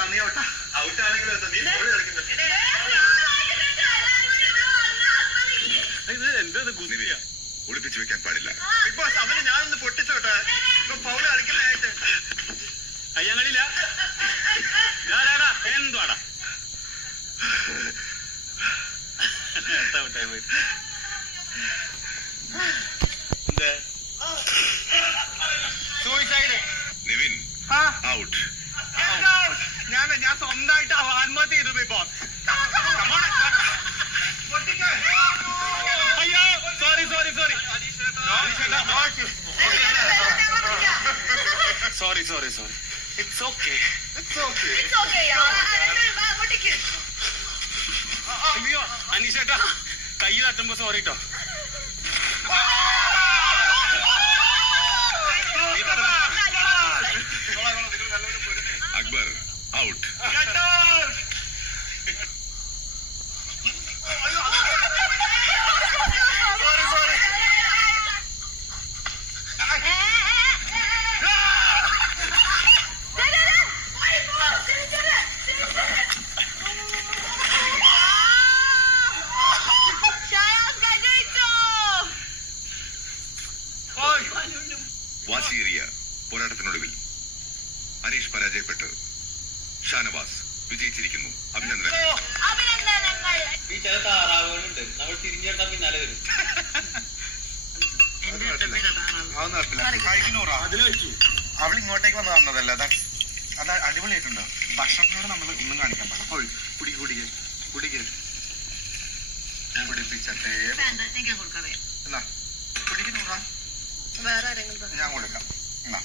ഔട്ടാ നീ ഔട്ടാ നീ ബോൾ കളിക്കുന്നത് ഇത് എന്തത് കുതിരയാ ഒളിപ്പിച്ചു വെക്കാൻ പാടില്ല. ബിഗ് ബോസ് അവന് ഞാനൊന്ന് പൊട്ടിച്ചോട്ടെ ഇപ്പൊ പൗൾ കളിക്കില്ലായിട്ട് കയ്യാങ്കളിയില്ല എന്തുവാടാ? Suicide Nivin out sorry sorry sorry it's okay അയ്യോ അനീഷേട്ടാ കൈ തട്ടുമ്പോ സോറി കേട്ടോ വാശിയേറിയ പോരാട്ടത്തിനൊടുവിൽ അനീഷ് പരാജയപ്പെട്ട്. ഷാനവാസ് വിജയിച്ചിരിക്കുന്നു. അഭിനന്ദനങ്ങൾ. ഈ ചില താറാവുകളുണ്ട്. നമ്മൾ തിരിഞ്ഞെടുത്താൽ പിന്നാലെ വരും. അവൾ ഇങ്ങോട്ടേക്ക് വന്ന് തന്നതല്ല അതാ അത് അടിപൊളിയായിട്ടുണ്ട്. ഭക്ഷണത്തിനോട് നമ്മൾ ഒന്നും കാണിക്കാൻ പാടില്ല. കുടി കുടിക്ക് കുടിക്ക്. കുടിപ്പിച്ചേ കുടിക്കുന്നു എന്നാ വേറെ ആരെങ്കിലും ഞാൻ കൊടുക്കാം. എന്നാ.